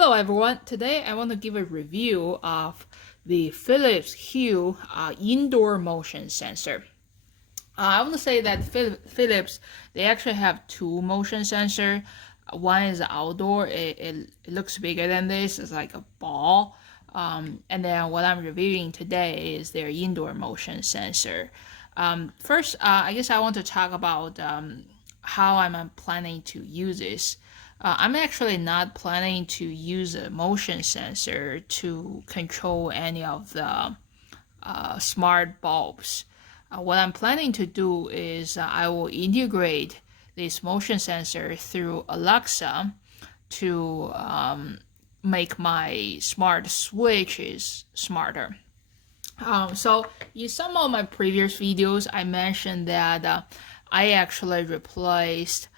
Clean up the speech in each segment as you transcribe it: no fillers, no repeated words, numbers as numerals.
Hello everyone, today I want to give a review of the Philips Hue indoor motion sensor. I want to say that Philips, they actually have two motion sensor. One is outdoor, it looks bigger than this, it's like a ball. And then what I'm reviewing today is their indoor motion sensor. First, I guess I want to talk about how I'm planning to use this. I'm actually not planning to use a motion sensor to control any of the smart bulbs. What I'm planning to do is I will integrate this motion sensor through Alexa to make my smart switches smarter. So in some of my previous videos, I mentioned that I actually replaced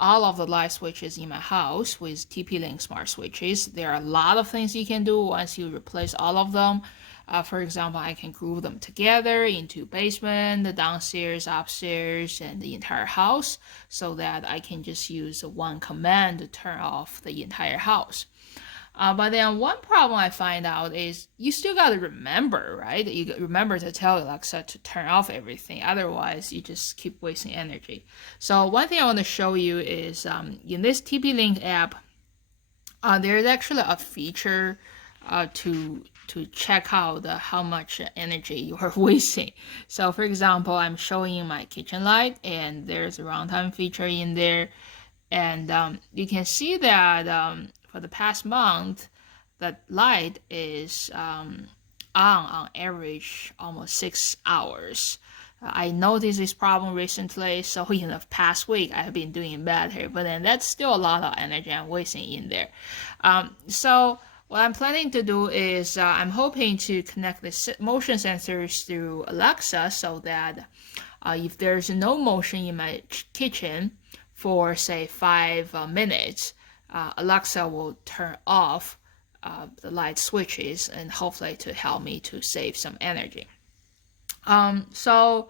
all of the light switches in my house with TP-Link smart switches. There are a lot of things you can do once you replace all of them. For example, I can group them together into basement, the downstairs, upstairs, and the entire house so that I can just use one command to turn off the entire house. But then one problem I find out is you still got to remember, right? You remember to tell Alexa to turn off everything. Otherwise, you just keep wasting energy. So one thing I want to show you is in this TP-Link app, there's actually a feature to check out how much energy you are wasting. So for example, I'm showing my kitchen light and there's a runtime feature in there. And you can see that for the past month, that light is on average almost 6 hours. I noticed this problem recently, so in the past week I have been doing better, but then that's still a lot of energy I'm wasting in there. So what I'm planning to do is I'm hoping to connect the motion sensors through Alexa so that if there's no motion in my kitchen for say 5 minutes, Alexa will turn off the light switches and hopefully to help me to save some energy. So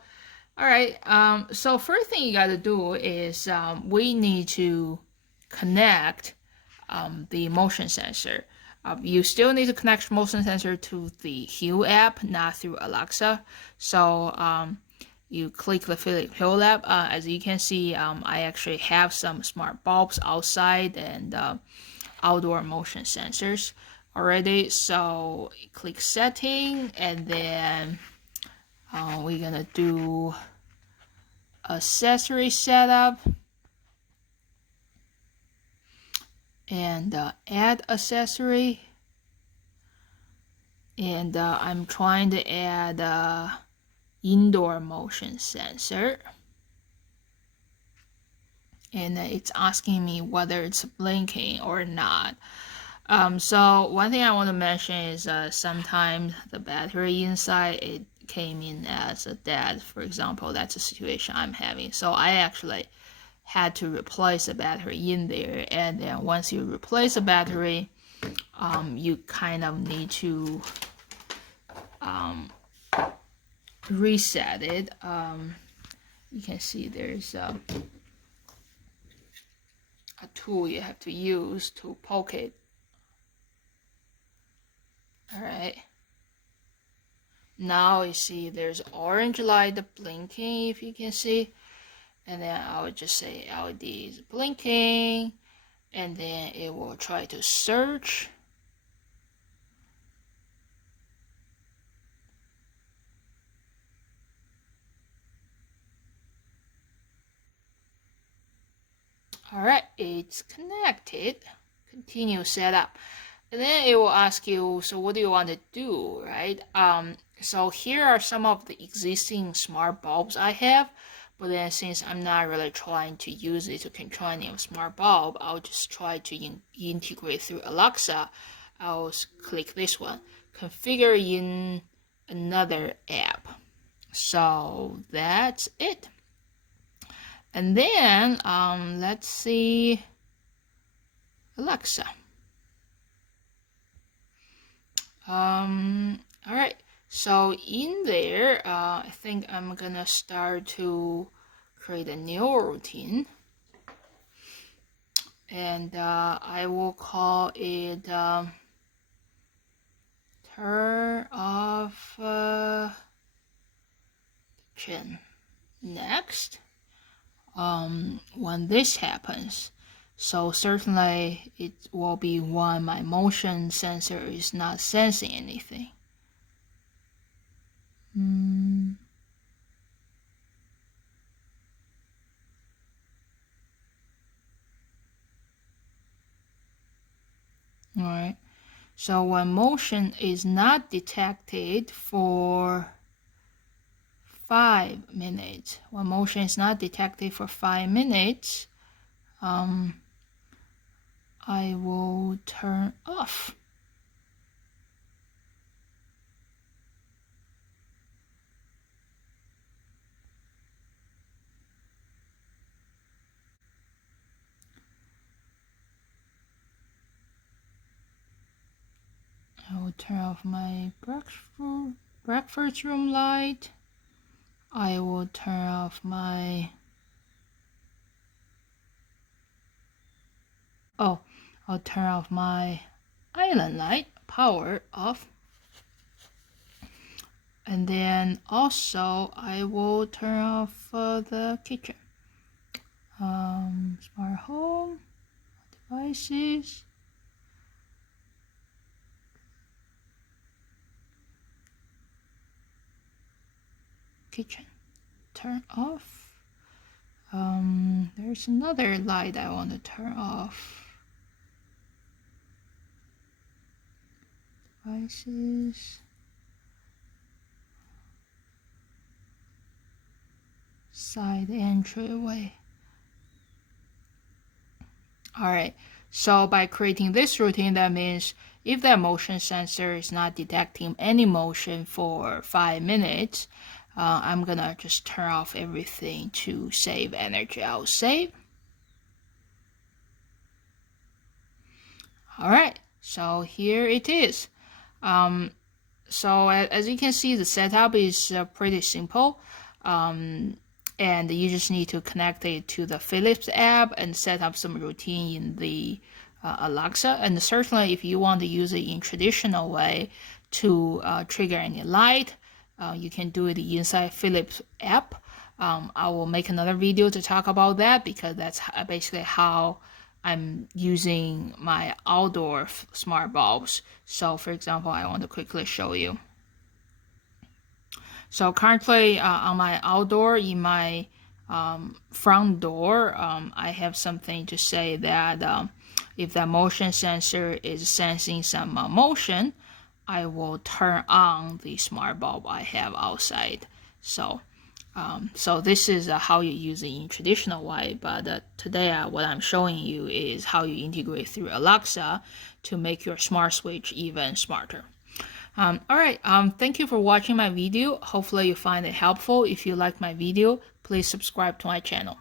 first thing you got to do is we need to connect the motion sensor. You still need to connect motion sensor to the Hue app, not through Alexa. So you click the Philips Hue app. As you can see, I actually have some smart bulbs outside and outdoor motion sensors already. So click setting, and then we're gonna do accessory setup and add accessory, and I'm trying to add indoor motion sensor, and it's asking me whether it's blinking or not. So one thing I want to mention is sometimes the battery inside it came in as a dead. For example, that's a situation I'm having. So I actually had to replace the battery in there, and then once you replace the battery, you kind of need to reset it. You can see there's a tool you have to use to poke it. Alright, now you see there's orange light blinking, if you can see, and then I would just say LED is blinking, and then it will try to search. Alright, it's connected. Continue setup. And then it will ask you, so what do you want to do, right? So here are some of the existing smart bulbs I have, but then since I'm not really trying to use it to control any of smart bulb, I'll just try to integrate through Alexa. I'll click this one, configure in another app. So that's it. And then let's see Alexa. Alright, so in there, I think I'm gonna start to create a new routine. and I will call it turn off kitchen. Next, when this happens, so certainly it will be when my motion sensor is not sensing anything. All right. So when motion is not detected for 5 minutes, when motion is not detected for 5 minutes, I will turn off. I will turn off my breakfast room light. I will turn off my I'll turn off my island light, power off. And then also I will turn off the kitchen. Smart home, devices. Kitchen, turn off. There's another light I want to turn off. Devices. Side entryway. Alright, so by creating this routine, that means if that motion sensor is not detecting any motion for 5 minutes, I'm gonna just turn off everything to save energy. I'll save. Alright, so here it is. So as you can see, the setup is pretty simple. And you just need to connect it to the Philips app and set up some routine in the Alexa. And certainly if you want to use it in traditional way to trigger any light, you can do it inside Philips app. I will make another video to talk about that, because that's basically how I'm using my outdoor smart bulbs. So for example, I want to quickly show you. So currently on my outdoor, in my front door, I have something to say that if the motion sensor is sensing some motion, I will turn on the smart bulb I have outside. So this is how you use it in traditional way, but today what I'm showing you is how you integrate through Alexa to make your smart switch even smarter. Alright, thank you for watching my video. Hopefully you find it helpful. If you like my video, please subscribe to my channel.